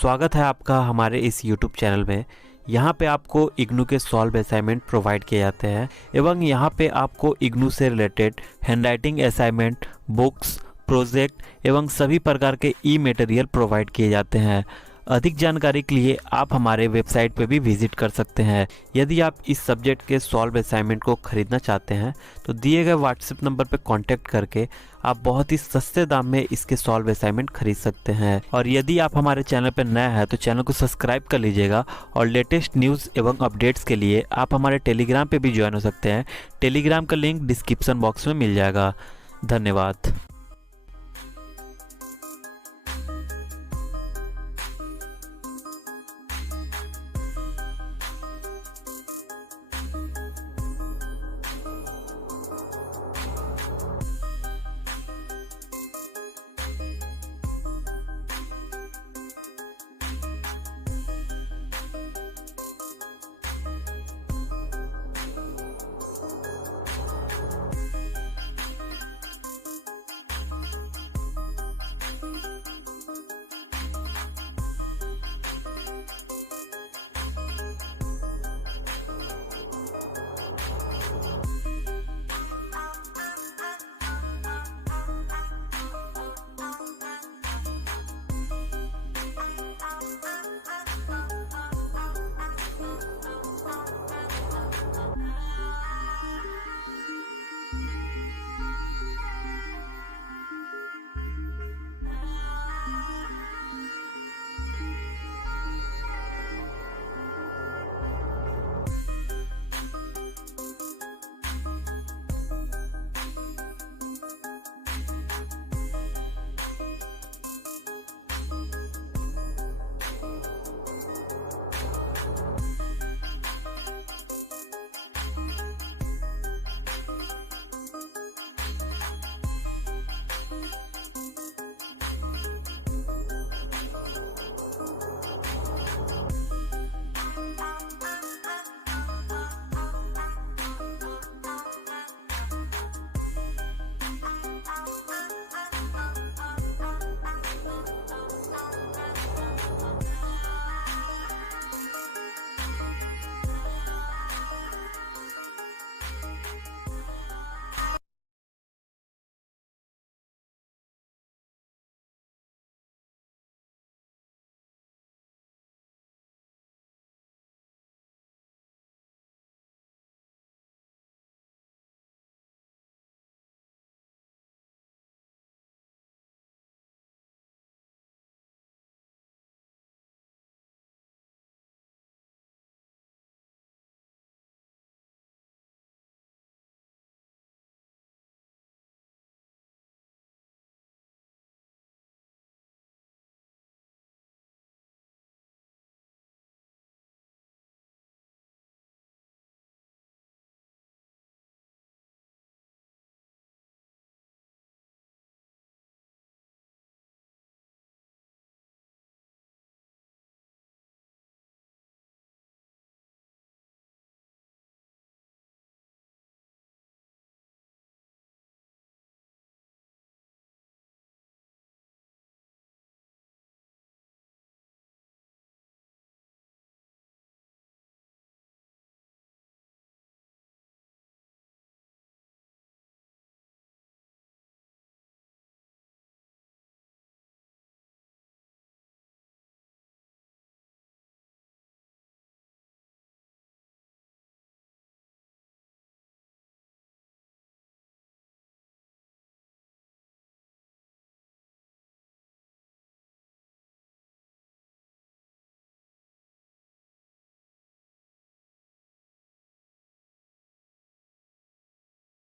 स्वागत है आपका हमारे इस YouTube चैनल में। यहाँ पे आपको इग्नू के सॉल्व असाइनमेंट प्रोवाइड किए जाते हैं एवं यहाँ पे आपको इग्नू से related handwriting assignment, books, project एवं सभी प्रकार के ई मटेरियल प्रोवाइड किए जाते हैं। अधिक जानकारी के लिए आप हमारे वेबसाइट पे भी विजिट कर सकते हैं। यदि आप इस सब्जेक्ट के सॉल्व असाइनमेंट को खरीदना चाहते हैं तो दिए गए व्हाट्सएप नंबर पर कांटेक्ट करके आप बहुत ही सस्ते दाम में इसके सॉल्व असाइनमेंट खरीद सकते हैं। और यदि आप हमारे चैनल पर नया है तो चैनल को सब्सक्राइब कर लीजिएगा और लेटेस्ट न्यूज़ एवं अपडेट्स के लिए आप हमारे टेलीग्राम पे भी ज्वाइन हो सकते हैं। टेलीग्राम का लिंक डिस्क्रिप्शन बॉक्स में मिल जाएगा। धन्यवाद।